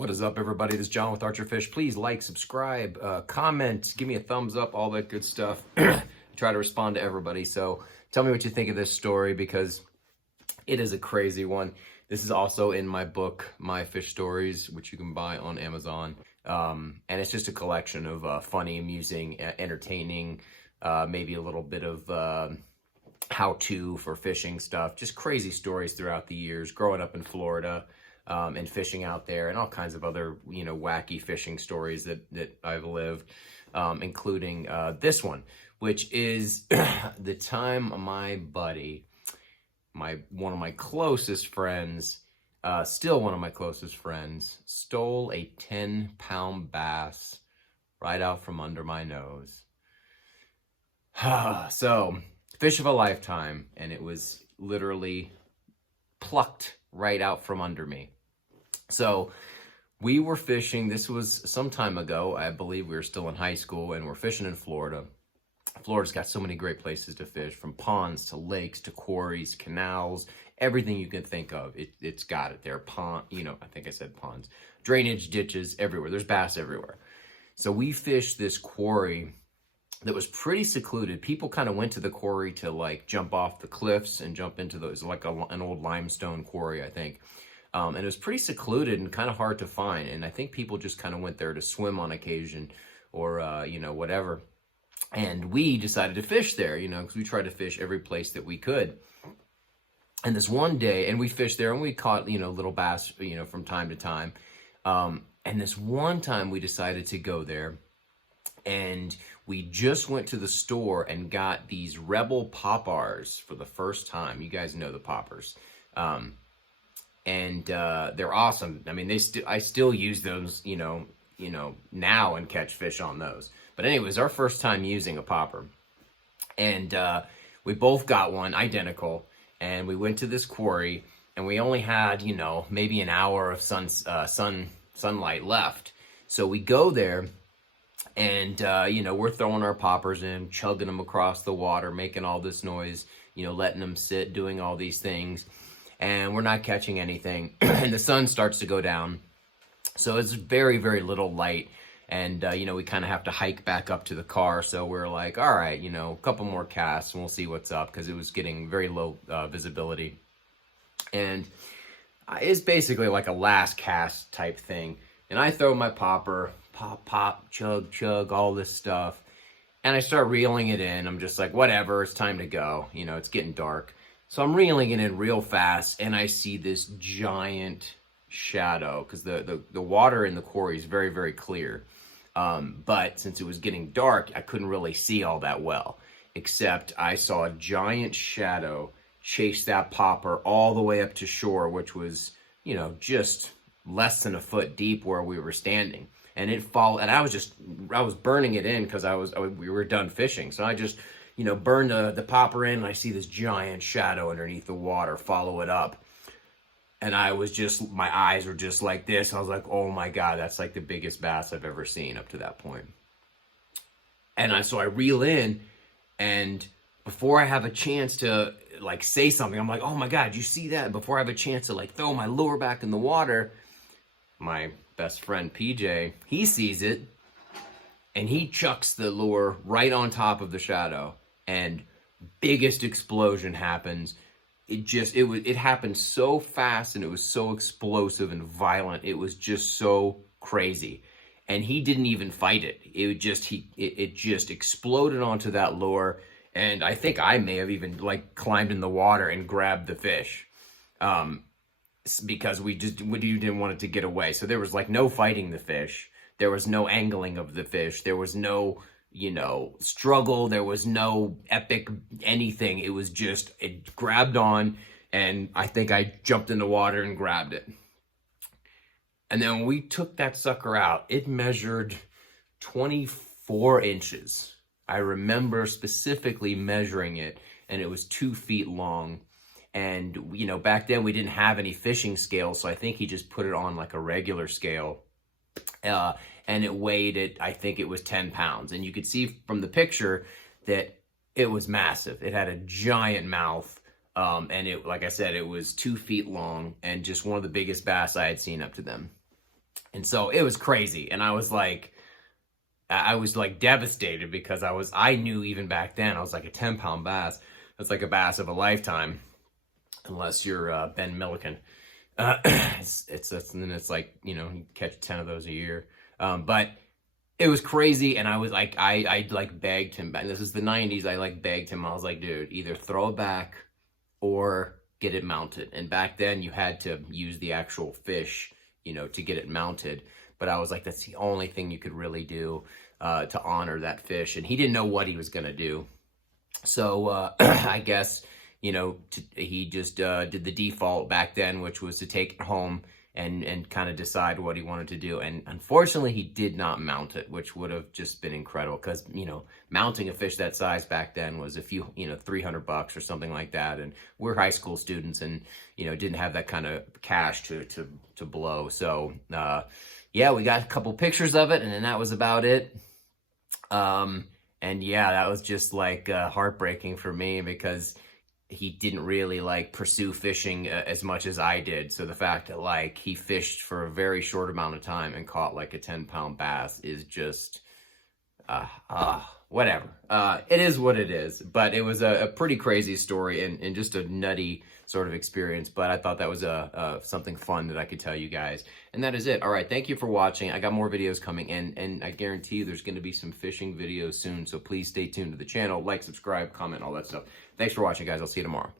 What is up, everybody? This is John with Archer Fish. Please like, subscribe, comment, give me a thumbs up, all that good stuff. I try to respond to everybody. So tell me what you think of this story, because it is a crazy one. This is also in my book, My Fish Stories, which you can buy on Amazon. And it's just a collection of funny, amusing, entertaining, maybe a little bit of how-to for fishing stuff. Just crazy stories throughout the years, growing up in Florida. And fishing out there, and all kinds of other, wacky fishing stories that I've lived, including this one, which is the time my buddy, one of my closest friends, still one of my closest friends, stole a 10-pound bass right out from under my nose. So, fish of a lifetime, and it was literally plucked right out from under me. So we were fishing. This was some time ago. I believe we were still in high school, and we're fishing in Florida. Florida's got so many great places to fish, from ponds to lakes to quarries, canals, everything you can think of. It's got it there. Pond, I think I said ponds, drainage ditches everywhere. There's bass everywhere. So we fished this quarry that was pretty secluded. People kind of went to the quarry to like jump off the cliffs and jump into those, like an old limestone quarry, I think. And it was pretty secluded and kind of hard to find. And I think people just kind of went there to swim on occasion or, whatever. And we decided to fish there, because we tried to fish every place that we could. And this one day, and we fished there and we caught, little bass, from time to time. And this one time we decided to go there, and we just went to the store and got these Rebel poppers for the first time. You guys know the poppers. And they're awesome. I mean, I still use those, now and catch fish on those. But anyways, our first time using a popper. And we both got one, identical. And we went to this quarry, and we only had, maybe an hour of sunlight left. So we go there, and, we're throwing our poppers in, chugging them across the water, making all this noise, letting them sit, doing all these things. And we're not catching anything. And the sun starts to go down. So it's very, very little light. And, we kind of have to hike back up to the car. So we're like, all right, a couple more casts and we'll see what's up, because it was getting very low visibility. And it's basically like a last cast type thing. And I throw my popper, pop, pop, chug, chug, all this stuff. And I start reeling it in. I'm just like, whatever, it's time to go. It's getting dark. So I'm reeling it in real fast, and I see this giant shadow, because the water in the quarry is very, very clear. But since it was getting dark, I couldn't really see all that well, except I saw a giant shadow chase that popper all the way up to shore, which was, just less than a foot deep where we were standing. And it followed, and I was burning it in, because we were done fishing. So I just, burn the popper in, and I see this giant shadow underneath the water follow it up. And my eyes were just like this. I was like, oh my God, that's like the biggest bass I've ever seen up to that point. And so I reel in, and before I have a chance to like say something, I'm like, oh my God, you see that? Before I have a chance to like throw my lure back in the water, my best friend PJ, he sees it, and he chucks the lure right on top of the shadow. And biggest explosion happens. It happened so fast, and it was so explosive and violent. It was just so crazy. And he didn't even fight it. It just exploded onto that lure. And I think I may have even like climbed in the water and grabbed the fish. Because we didn't want it to get away. So there was like no fighting the fish. There was no angling of the fish. There was no, struggle. There was no epic anything. It was just, it grabbed on, and I think I jumped in the water and grabbed it. And then when we took that sucker out, it measured 24 inches. I remember specifically measuring it, and it was 2 feet long. And, back then we didn't have any fishing scales, so I think he just put it on like a regular scale. And it weighed I think it was 10 pounds. And you could see from the picture that it was massive. It had a giant mouth. And like I said, it was 2 feet long, and just one of the biggest bass I had seen up to then. And so it was crazy. And I was like devastated because I knew even back then, I was like, a 10-pound bass. That's like a bass of a lifetime, unless you're Ben Milliken. It's like, you know, you catch 10 of those a year. But it was crazy, and I was like, I like begged him, and this is the 90s, I like begged him. I was like, dude, either throw it back or get it mounted. And back then you had to use the actual fish, you know, to get it mounted. But I was like, that's the only thing you could really do to honor that fish. And he didn't know what he was gonna do. So I guess, you know, he just did the default back then, which was to take it home and kind of decide what he wanted to do. And unfortunately, he did not mount it, which would have just been incredible, because, you know, mounting a fish that size back then was a few, you know, $300 or something like that. And we're high school students, and, you know, didn't have that kind of cash to blow. So yeah, we got a couple pictures of it, and then that was about it. And yeah, that was just like heartbreaking for me, because he didn't really like pursue fishing as much as I did. So the fact that like he fished for a very short amount of time and caught like a 10-pound bass is just whatever. It is what it is. But it was a pretty crazy story, and just a nutty sort of experience. But I thought that was something fun that I could tell you guys. And that is it. All right, thank you for watching. I got more videos coming in, and I guarantee you there's going to be some fishing videos soon. So please stay tuned to the channel. Like, subscribe, comment, all that stuff. Thanks for watching, guys. I'll see you tomorrow.